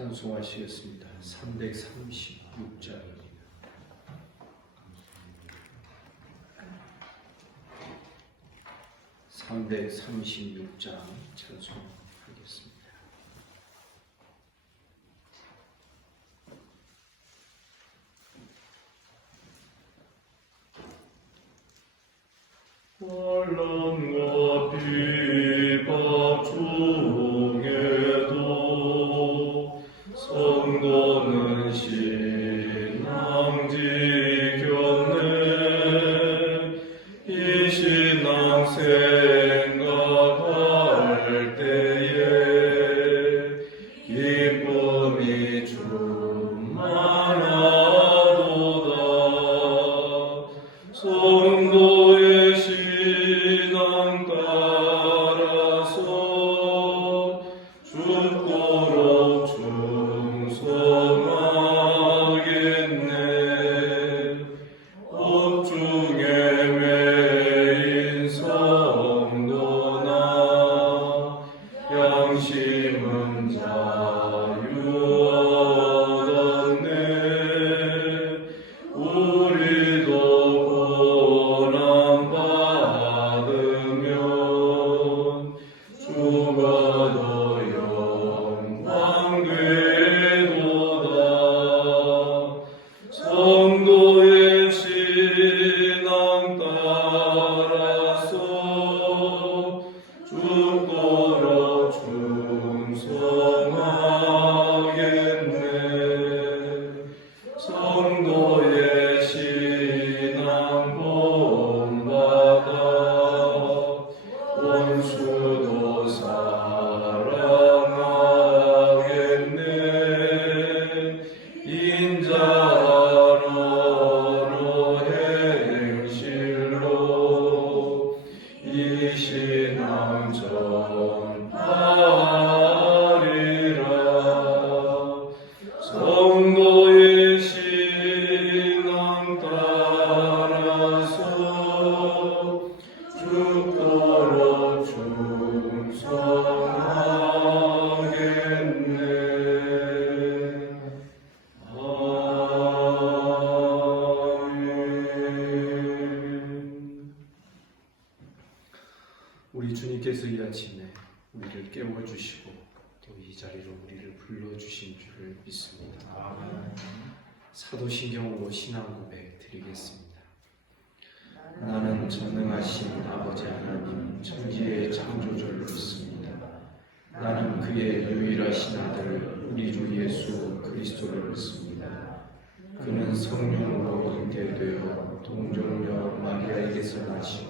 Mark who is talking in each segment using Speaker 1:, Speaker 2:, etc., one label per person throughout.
Speaker 1: 찬송하시겠습니다. 336장입니다. (336장) 찬송
Speaker 2: 따라
Speaker 1: 주님께서 이 아침에 우리를 깨워주시고 또 이 자리로 우리를 불러주신 줄을 믿습니다. 사도신경으로 신앙 고백 드리겠습니다. 나는 전능하신 아버지 하나님 천지의 창조주를 믿습니다. 나는 그의 유일하신 아들 우리 주 예수 그리스도를 믿습니다. 그는 성령으로 잉태되어 동정녀 마리아에게서 나시고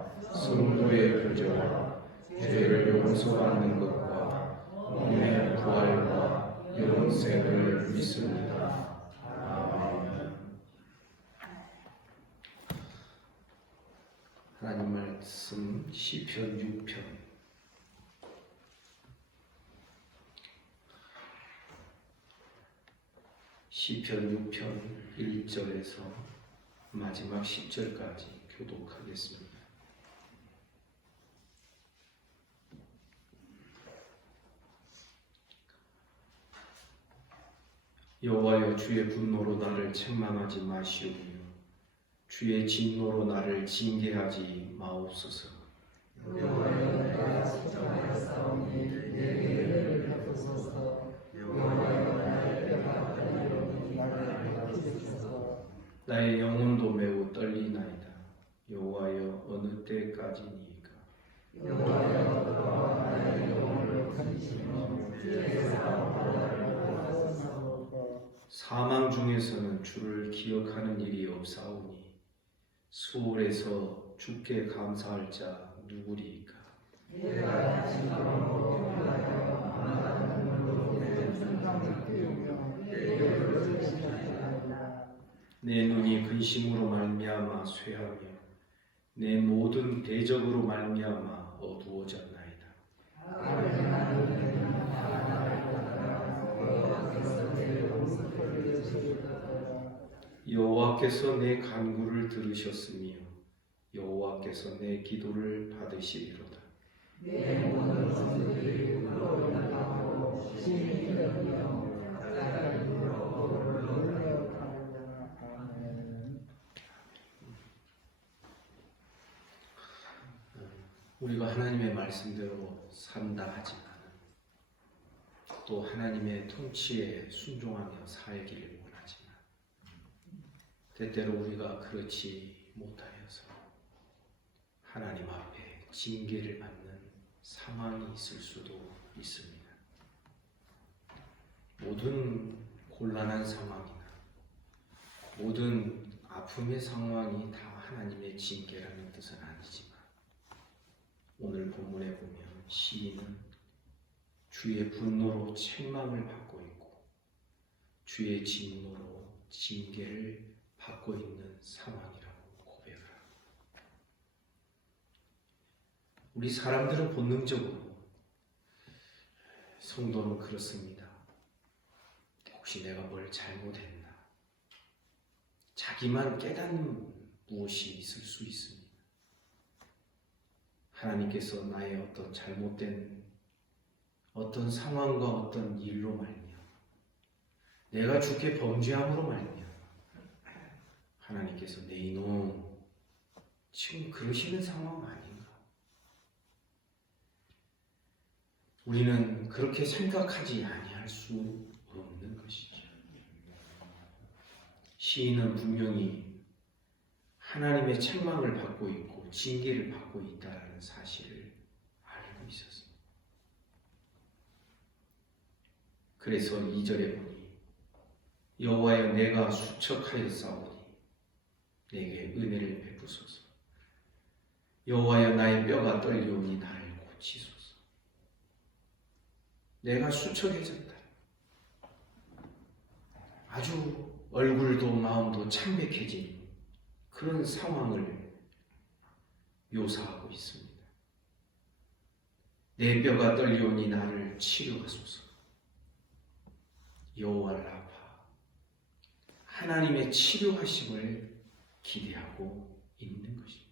Speaker 1: 성도의 교제와 죄를 용서받는 것과 몸의 부활과 영생을 믿습니다. 아멘. 하나님 말씀 시편 6편 시편 6편 1절에서 마지막 10절까지 교독하겠습니다. 여호와여 주의 분노로 나를 책망하지 마시오며 주의 진노로 나를 징계하지 마옵소서.
Speaker 3: 여호와여 내가 시청하였사오니 내게 은혜를 베푸소서 여호와여 나의 뼈가 떨리오니 나를 가르치소서
Speaker 1: 나의 영혼도 매우 떨리나이다. 여호와여 어느 때까지니까?
Speaker 3: 여호와여 너와 나의 영혼을 건지시며 주의 하소서
Speaker 1: 사망 중에서는 주를 기억하는 일이 없사오니 수월에서 주께 감사할 자 누구리이까?
Speaker 3: 내 눈이
Speaker 1: 근심으로 말미암아 쇠하며 내 모든 대적으로 말미암아
Speaker 3: 여호와께서 내
Speaker 1: 간구를 들으셨으며 여호와께서 내 기도를 받으시리로다.
Speaker 3: 내 모든 성들이 불어올라가고 신이 되며 아멘
Speaker 1: 우리가 하나님의 말씀대로 산다 하지만 또 하나님의 통치에 순종하며 살기를 때때로 우리가 그렇지 못하여서 하나님 앞에 징계를 받는 상황이 있을 수도 있습니다. 모든 곤란한 상황이나 모든 아픔의 상황이 다 하나님의 징계라는 뜻은 아니지만 오늘 본문에 보면 시인은 주의 분노로 책망을 받고 있고 주의 진노로 징계를 받고 있는 상황이라고 고백을 합니다. 우리 사람들은 본능적으로 성도는 그렇습니다. 혹시 내가 뭘 잘못했나? 자기만 깨닫는 무엇이 있을 수 있습니다. 하나님께서 나의 어떤 잘못된 어떤 상황과 어떤 일로 말미암아 내가 주께 범죄함으로 말미암아 하나님께서 내 이놈 지금 그러시는 상황 아닌가? 우리는 그렇게 생각하지 아니할 수 없는 것이죠. 시인은 분명히 하나님의 책망을 받고 있고 징계를 받고 있다라는 사실을 알고 있었습니다. 그래서 2절에 보니 여호와여 내가 수척하여 싸우니 내게 은혜를 베푸소서 여호와여 나의 뼈가 떨려오니 나를 고치소서 내가 수척해졌다 아주 얼굴도 마음도 창백해진 그런 상황을 묘사하고 있습니다. 내 뼈가 떨리오니 나를 치료하소서. 여호와 라파 하나님의 치료하심을 기대하고 있는 것입니다.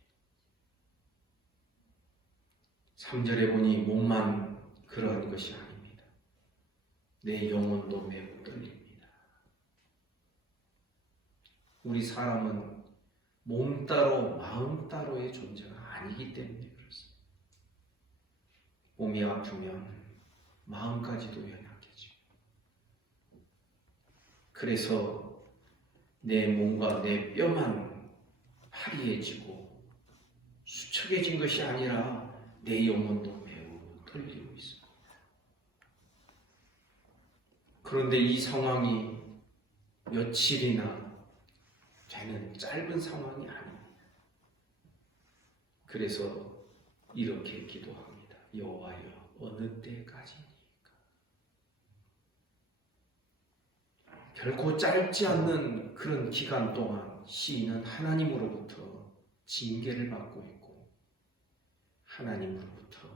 Speaker 1: 3절에 보니 몸만 그러한 것이 아닙니다. 내 영혼도 매우 떨립니다. 우리 사람은 몸 따로 마음 따로의 존재가 아니기 때문에 그렇습니다. 몸이 아프면 마음까지도 연약해지고 그래서 내 몸과 내 뼈만 파리해지고 수척해진 것이 아니라 내 영혼도 매우 떨리고 있습니다. 그런데 이 상황이 며칠이나 되는 짧은 상황이 아닙니다. 그래서 이렇게 기도합니다. 여호와여 어느 때까지니까? 결코 짧지 않는 그런 기간 동안 시인은 하나님으로부터 징계를 받고 있고 하나님으로부터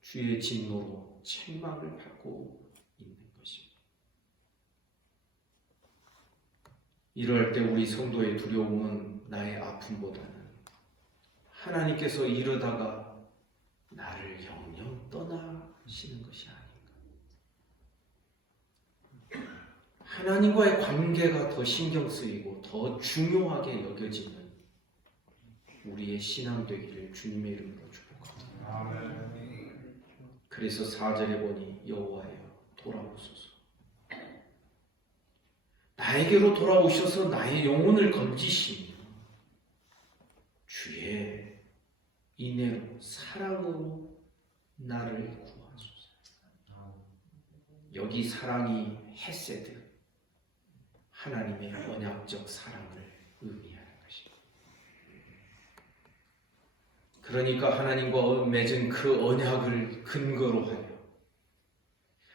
Speaker 1: 주의 진노로 책망을 받고 있는 것입니다. 이럴 때 우리 성도의 두려움은 나의 아픔보다는 하나님께서 이러다가 나를 영영 떠나시는 것이 아닌가. 하나님과의 관계가 더 신경 쓰이고 더 중요하게 여겨지는 우리의 신앙 되기를 주님의 이름으로 축복합니다. 그래서 4절에 보니 여호와여 돌아오소서. 나에게로 돌아오셔서 나의 영혼을 건지시며 주의 인애로 사랑으로 나를 구하소서. 여기 사랑이 헤세드 하나님의 언약적 사랑을 의미하는 것입니다. 그러니까 하나님과 맺은 그 언약을 근거로 하여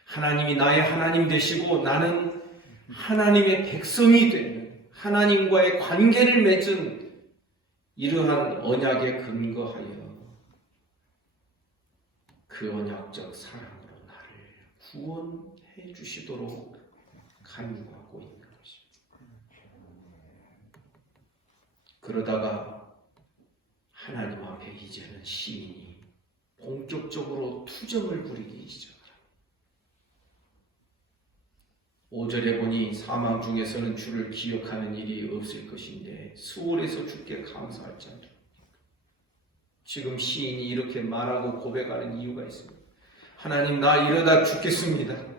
Speaker 1: 하나님이 나의 하나님 되시고 나는 하나님의 백성이 되는 하나님과의 관계를 맺은 이러한 언약에 근거하여 그 언약적 사랑으로 나를 구원해 주시도록 간구하고 것입니다. 그러다가 하나님 앞에 이제는 시인이 본격적으로 투정을 부리기 시작합니다. 5절에 보니 사망 중에서는 주를 기억하는 일이 없을 것인데 수월에서 주께 감사할지 않도록 지금 시인이 이렇게 말하고 고백하는 이유가 있습니다. 하나님 나 이러다 죽겠습니다.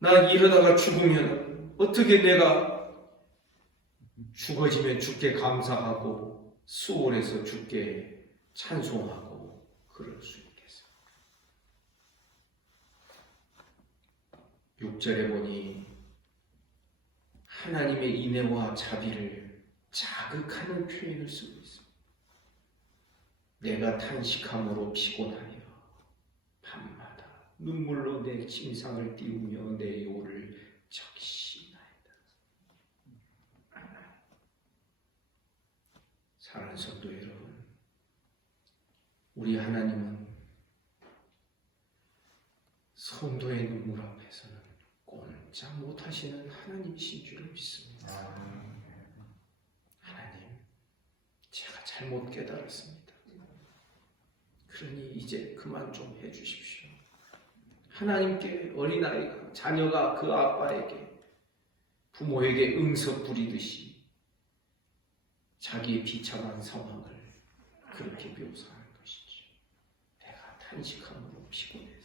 Speaker 1: 나 이러다가 죽으면 어떻게 내가 죽어지면 주께 감사하고 수월해서 주께 찬송하고 그럴 수 있겠어요. 6절에 보니 하나님의 인애와 자비를 자극하는 표현을 쓰고 있습니다. 내가 탄식함으로 피곤하여 밤마다 눈물로 내 침상을 띄우며 내 요를 적시나이다. 사랑하는 성도 여러분, 우리 하나님은 성도의 눈물 앞에서는 꼼짝 못 하나님이신 줄을 믿습니다. 하나님, 제가 잘못 깨달았습니다. 그러니 이제 그만 좀 해주십시오. 하나님께 어린아이가, 자녀가 그 아빠에게, 부모에게 응석 부리듯이 자기의 비참한 상황을 그렇게 묘사하는 것이지. 내가 탄식함으로 피곤해서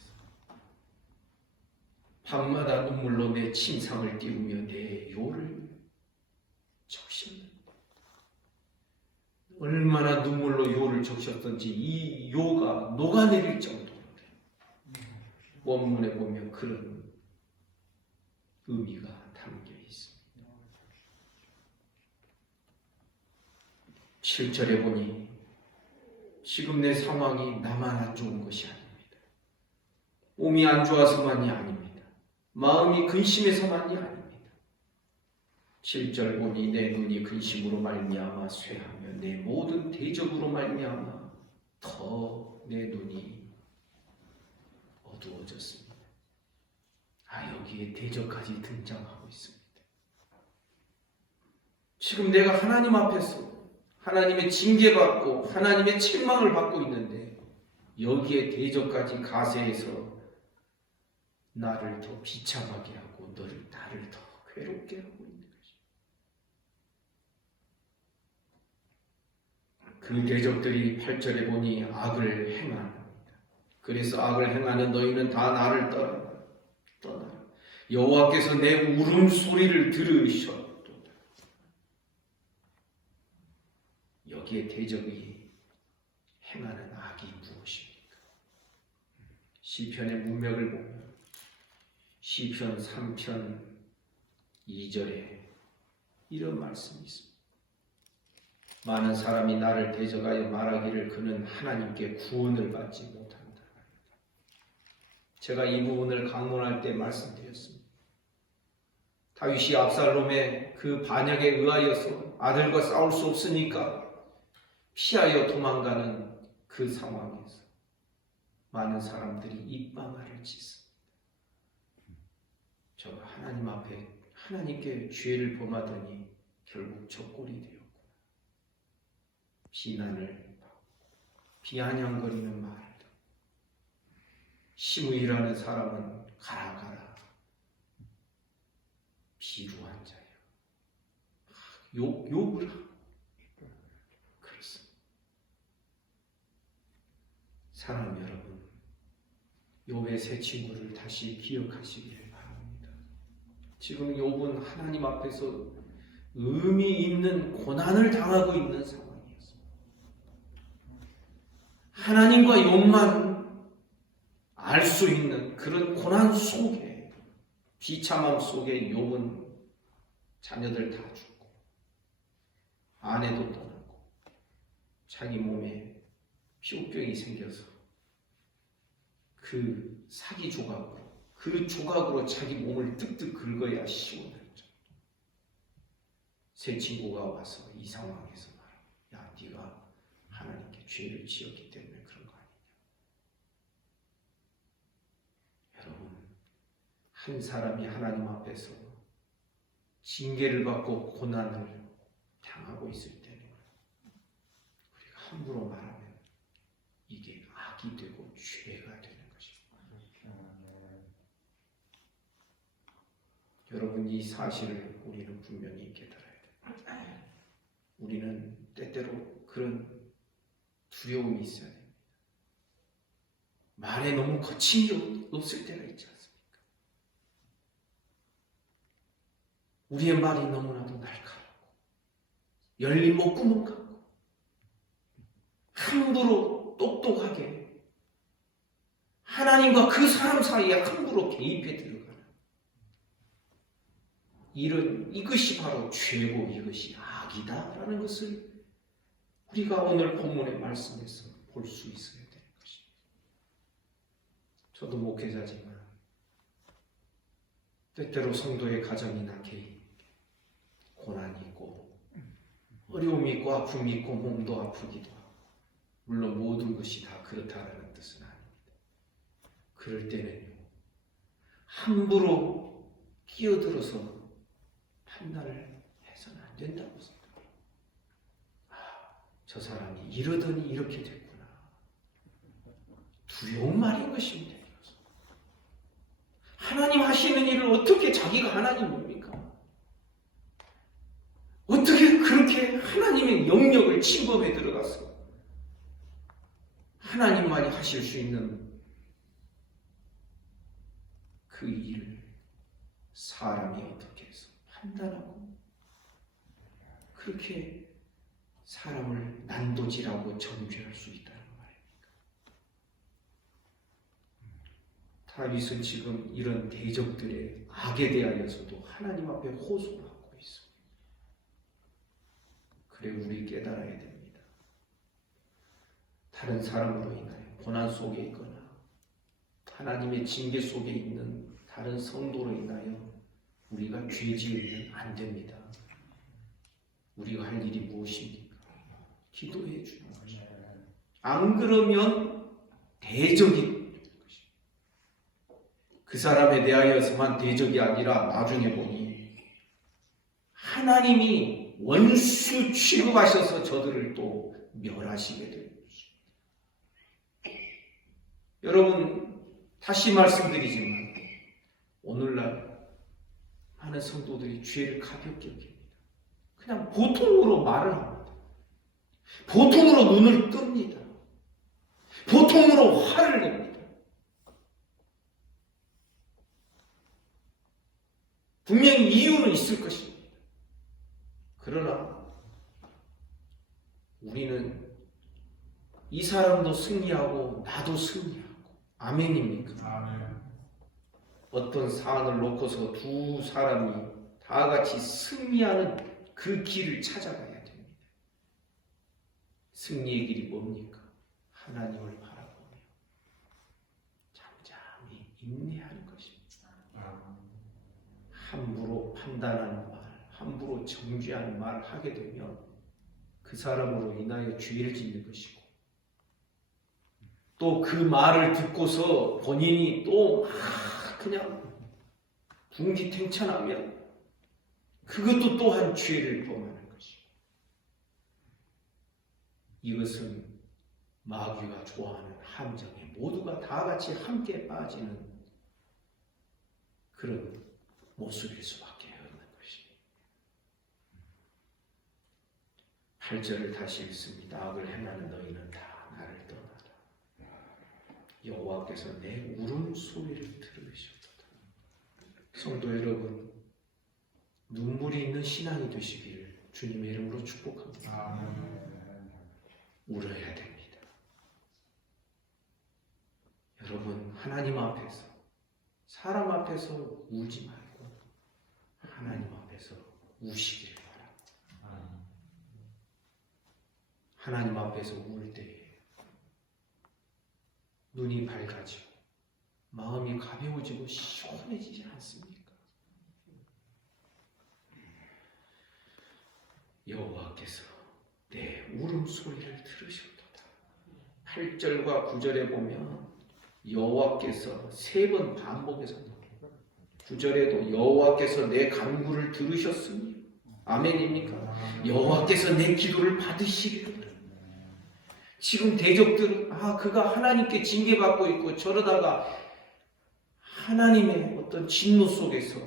Speaker 1: 밤마다 눈물로 내 침상을 띄우며 내 요를 적셨는데 얼마나 눈물로 요를 적셨던지 이 요가 녹아내릴 정도로 원문에 보면 그런 의미가 담겨 있습니다. 7절에 보니 지금 내 상황이 나만 안 좋은 것이 아닙니다. 몸이 안 좋아서만이 아닙니다. 마음이 근심해서만이 아닙니다. 7절 보니 내 눈이 근심으로 말미암아 쇠하며 내 모든 대적으로 말미암아 더 내 눈이 어두워졌습니다. 아 여기에 대적까지 등장하고 있습니다. 지금 내가 하나님 앞에서 하나님의 징계받고 하나님의 책망을 받고 있는데 여기에 대적까지 가세해서 나를 더 비참하게 하고 너를 나를 더 괴롭게 하고 있는 것이. 그 대적들이 8절에 보니 악을 행합니다. 그래서 악을 행하는 너희는 다 나를 떠나 떠나라. 여호와께서 내 울음 소리를 들으셨도다. 여기에 대적이 행하는 악이 무엇입니까? 시편의 문맥을 보면 시편 3편 2절에 이런 말씀이 있습니다. 많은 사람이 나를 대적하여 말하기를 그는 하나님께 구원을 받지 못한다. 제가 이 부분을 강론할 때 말씀드렸습니다. 다윗이 압살롬의 그 반역에 의하여서 아들과 싸울 수 없으니까 피하여 도망가는 그 상황에서 많은 사람들이 입방아를 짓습니다. 저가 하나님 앞에 하나님께 죄를 범하더니 결국 저 꼴이 되었구나. 비난을 받고 비아냥거리는 말을 듣고 시므이라는 사람은 가라 가라 비루한 자야. 욕 욕을 하고 그렇습니다. 사랑하는 여러분, 욥의 새 친구를 다시 바랍니다. 지금 욥은 하나님 앞에서 의미 있는 고난을 당하고 있는 상황이었습니다. 하나님과 욥만 알 수 있는 그런 고난 속에 비참함 속에 욥은 자녀들 다 죽고 아내도 떠나고 자기 몸에 피부병이 생겨서 그 사기 조각으로 그 조각으로 자기 몸을 뜩뜩 긁어야 정도. 새 친구가 와서 이 상황에서 말하 야 네가 하나님께 죄를 지었기 때문에 그런 거 아니냐 여러분 한 사람이 하나님 앞에서 징계를 받고 고난을 당하고 있을 때는 우리가 함부로 말하면 이게 악이 되고 죄가 되는 것입니다. 여러분 이 사실을 우리는 분명히 깨달아야 됩니다. 우리는 때때로 그런 두려움이 있어야 됩니다. 말에 너무 게 없을 때가 있지 않습니까? 우리의 말이 너무나도 날카롭고 열린 목구멍 같고 함부로 똑똑하게 하나님과 그 사람 사이에 함부로 개입해 들어가는 이런 이것이 바로 죄고 이것이 악이다라는 것을 우리가 오늘 본문의 말씀에서 볼 수 있어야 되는 것입니다. 저도 목회자지만 때때로 성도의 가정이나 개인 고난이 있고 어려움이 있고 아픔이 있고 몸도 아프기도 하고 물론 모든 것이 다 그렇다라는 뜻은 아닙니다. 그럴 때는요 함부로 끼어들어서 판단을 해서는 안 된다고 생각해요. 아, 저 사람이 이러더니 이렇게 됐구나. 두려운 말인 것입니다. 하나님 하시는 일을 어떻게 자기가 하나님입니까? 어떻게 그렇게 하나님의 영역을 침범해 들어가서 하나님만이 하실 수 있는 그 일을 사람이 어떻게 해서 판단하고 그렇게 사람을 난도질하고 정죄할 수 있다는 말입니까? 다윗은 지금 이런 대적들의 악에 대하여서도 하나님 앞에 호소를 하고 있습니다. 그래 우리 깨달아야 됩니다. 다른 사람으로 인하여 고난 속에 있거나 하나님의 징계 속에 있는 다른 성도로 인하여 우리가 죄 지으면 안 됩니다. 우리가 할 일이 무엇입니까? 기도해 주는 것입니다. 안 그러면 대적이 되는 것입니다. 그 사람에 대하여서만 대적이 아니라 나중에 보니 하나님이 원수 취급하셔서 저들을 또 멸하시게 되는 것입니다. 여러분 다시 말씀드리지만 오늘날 많은 성도들이 죄를 가볍게 여깁니다. 그냥 보통으로 말을 합니다. 보통으로 눈을 뜹니다. 보통으로 화를 냅니다. 분명히 이유는 있을 것입니다. 그러나 우리는 이 사람도 승리하고 나도 승리하고 아멘입니까? 어떤 사안을 놓고서 두 사람이 다 같이 승리하는 그 길을 찾아가야 됩니다. 승리의 길이 뭡니까? 하나님을 바라보며 잠잠히 인내하는 것입니다. 함부로 판단하는 말, 함부로 정죄하는 말을 하게 되면 그 사람으로 인하여 죄를 짓는 것이고 또그 말을 듣고서 본인이 또막 그냥 분기탱천하면 그것도 또한 죄를 범하는 것이고 이것은 마귀가 좋아하는 함정에 모두가 다 같이 함께 빠지는 그런 모습일 수밖에 없는 것입니다. 8절을 다시 읽습니다. 악을 행하는 너희는 다 나를 떠나라. 여호와께서 내 울음소리를 들으시도다. 성도 여러분, 눈물이 있는 신앙이 되시기를 주님의 이름으로 축복합니다. 울어야 됩니다. 여러분, 하나님 앞에서, 사람 앞에서 울지 말고, 하나님 앞에서 우시기를 바랍니다. 하나님 앞에서 울 때에 눈이 밝아지고 마음이 가벼워지고 시원해지지 않습니까? 여호와께서 내 울음소리를 들으셨도다. 8절과 9절에 보면 여호와께서 세 번 반복해서 9절에도 여호와께서 내 간구를 들으셨으니 아멘입니까? 여호와께서 내 기도를 받으시리로다. 지금 대적들은 아 그가 하나님께 징계받고 있고 저러다가 하나님의 어떤 진노 속에서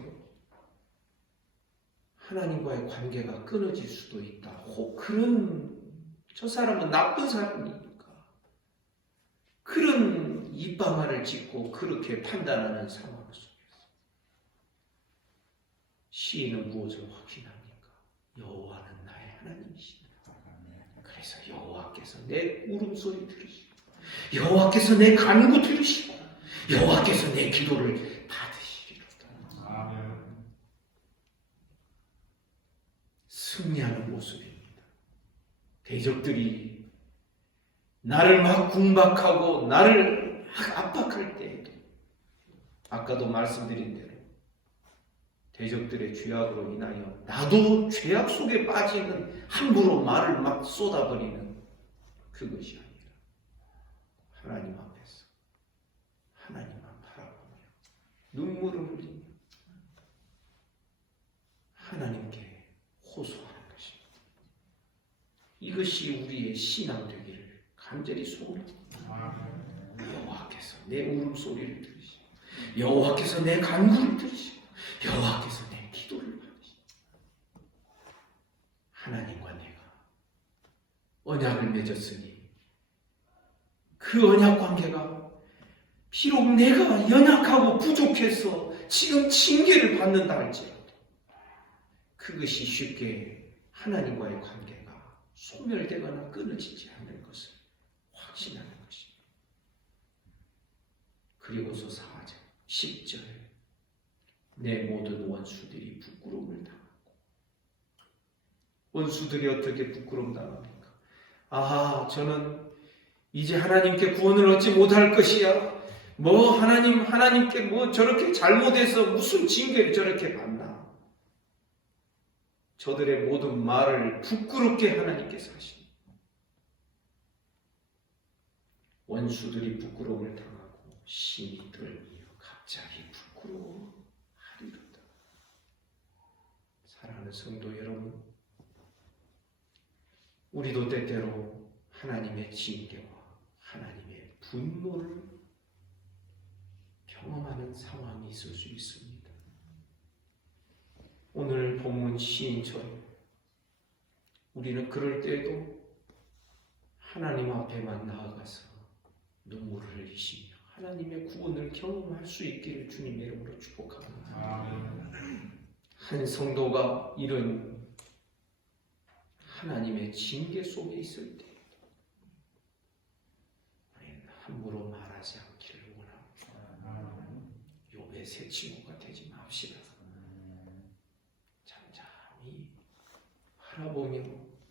Speaker 1: 하나님과의 관계가 끊어질 수도 있다. 혹 그런 저 사람은 나쁜 사람이니까 그런 입방아를 짓고 그렇게 판단하는 상황 속에서 시인은 무엇을 확신합니까? 여호와는 나의 하나님이시다. 그래서 여호와께서 내 울음소리 들으시고 여호와께서 내 간구 들으시고 여호와께서 내 기도를 받으시리로다. 승리하는 모습입니다. 대적들이 나를 막 궁박하고 나를 막 압박할 때에도 아까도 말씀드린 대로 대적들의 죄악으로 인하여 나도 죄악 속에 빠지는 함부로 말을 막 쏟아버리는 그것이 아니라 하나님 앞에서 하나님만 바라보며 눈물을 흘리며 하나님께 호소하는 것입니다. 이것이 우리의 신앙 되기를 간절히 소원합니다. 여호와께서 내 울음소리를 들으시고 여호와께서 내 간구를 들으시고 여호와께서 내 기도를 받으시고 하나님과 내가 언약을 맺었으니 그 언약 관계가 비록 내가 연약하고 부족해서 지금 징계를 받는다 할지라도 그것이 쉽게 하나님과의 관계가 소멸되거나 끊어지지 않는 것을 확신하는 것입니다. 그리고서 4절, 10절 내 모든 원수들이 부끄러움을 당하고 원수들이 어떻게 부끄러움 당합니까? 아 저는 이제 하나님께 구원을 얻지 못할 것이야. 뭐 하나님 하나님께 뭐 저렇게 잘못해서 무슨 징계를 저렇게 받나? 저들의 모든 말을 부끄럽게 하나님께서 하시니 원수들이 부끄러움을 당하고 신이 떨미어 갑자기 부끄러워하리로다. 사랑하는 성도 여러분, 우리도 때때로 하나님의 징계와 하나님의 분노를 경험하는 상황이 있을 수 있습니다. 오늘 본문 시인처럼 우리는 그럴 때에도 하나님 앞에만 나아가서 눈물을 흘리시며 하나님의 구원을 경험할 수 있기를 주님의 이름으로 축복합니다. 한 성도가 이런 하나님의 징계 속에 있을 때 우리는 함부로 말하지. 욕의 새 친구가 되지 맙시다. 잠잠히 바라보며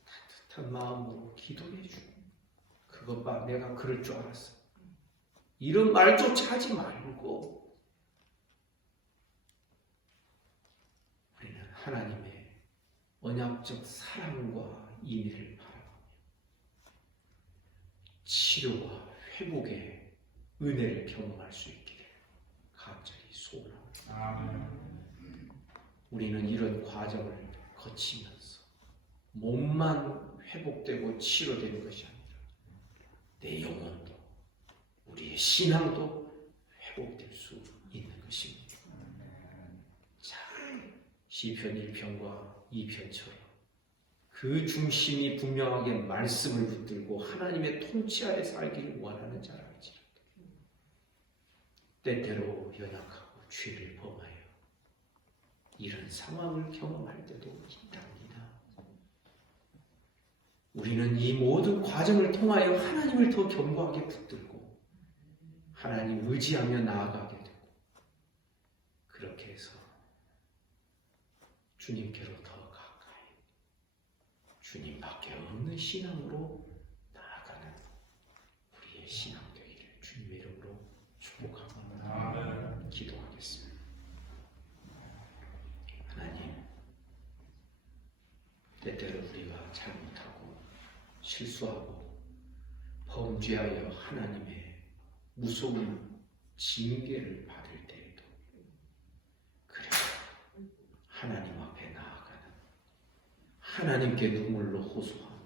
Speaker 1: 따뜻한 마음으로 기도해 주고 그것 봐 내가 그럴 줄 알았어. 이런 말조차 하지 말고 우리는 하나님의 언약적 사랑과 인애를 바라보며 치료와 회복의 은혜를 경험할 수 간절히 소원합니다. 우리는 이런 과정을 거치면서 몸만 회복되고 치료되는 것이 아니라 내 영혼도 우리의 신앙도 회복될 수 있는 것입니다. 자, 시편 1편과 2편처럼 그 중심이 분명하게 말씀을 붙들고 하나님의 통치 아래 살기를 원하는 자라지라도 때때로 연약하고 죄를 범하여 이런 상황을 경험할 때도 있답니다. 우리는 이 모든 과정을 통하여 하나님을 더 견고하게 붙들고 하나님 의지하며 나아가게 되고 그렇게 해서 주님께로 더 가까이 주님밖에 없는 신앙으로 나아가는 우리의 신앙 되기를 주님의 이름으로 축복합니다.
Speaker 2: 아멘.
Speaker 1: 기도하겠습니다. 하나님, 때때로 우리가 잘못하고 실수하고 범죄하여 하나님의 무서운 징계를 받을 때에도 그래 하나님 앞에 나아가는 하나님께 눈물로 호소하며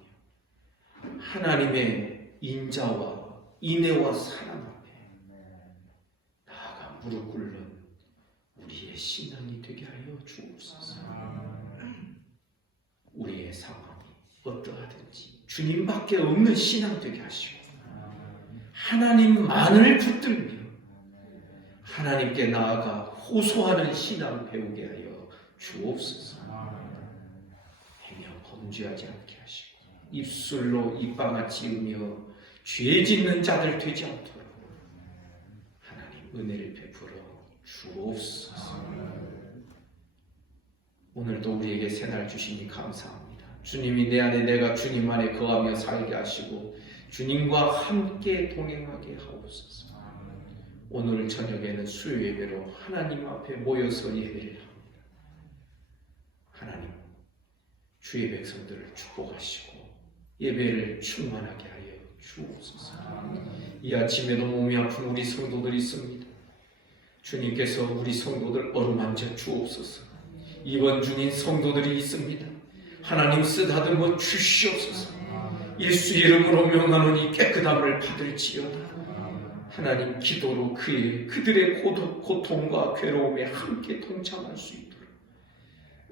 Speaker 1: 하나님의 인자와 인애와 사랑 앞에 나아가 무릎 꿇는 우리의 신앙이 되게 하여 주옵소서. 우리의 상황이 어떠하든지 주님밖에 없는 신앙 되게 하시고 하나님만을 붙들며 하나님께 나아가 호소하는 신앙 배우게 하여 주옵소서. 행여 범죄하지 않게 하시고 입술로 입방아 지으며 죄 짓는 자들 되지 않도록 하나님 은혜를 베풀어 주옵소서. 오늘도 우리에게 새날 주시니 감사합니다. 주님이 내 안에 내가 주님 안에 거하며 살게 하시고 주님과 함께 동행하게 하옵소서. 오늘 저녁에는 수요 예배로 하나님 앞에 모여서 예배를 합니다. 하나님 주의 백성들을 축복하시고 예배를 충만하게 하여 주옵소서. 이 아침에도 몸이 아픈 우리 성도들이 있습니다. 주님께서 우리 성도들 어루만져 주옵소서. 입원 중인 성도들이 있습니다. 하나님 쓰다듬어 주시옵소서. 예수 이름으로 명하노니 깨끗함을 받을지어다. 하나님 기도로 그의 그들의 고통과 괴로움에 함께 동참할 수 있도록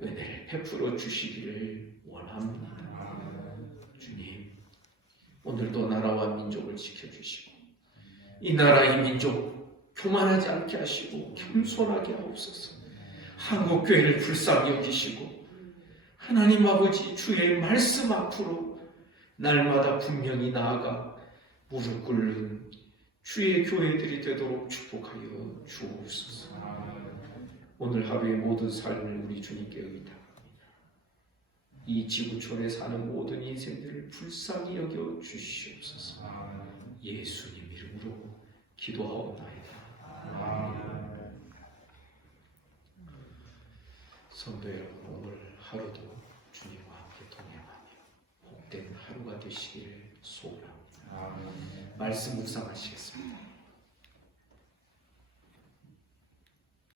Speaker 1: 은혜를 베풀어 주시기를 원합니다. 주님, 오늘도 나라와 민족을 지켜주시고 이 나라 이 민족 교만하지 않게 하시고 겸손하게 하옵소서. 한국 교회를 불쌍히 여기시고 하나님 아버지 주의 말씀 앞으로 날마다 분명히 나아가 무릎 꿇는 주의 교회들이 되도록 축복하여 주옵소서. 오늘 하루의 모든 삶을 우리 주님께 의탁합니다. 이 지구촌에 사는 모든 인생들을 불쌍히 여겨 주시옵소서. 예수님 이름으로 기도하옵나이다. 성도 여러분 오늘 하루도 주님과 함께 동행하며 복된 하루가 되시기를 소원합니다. 말씀 묵상하시겠습니다.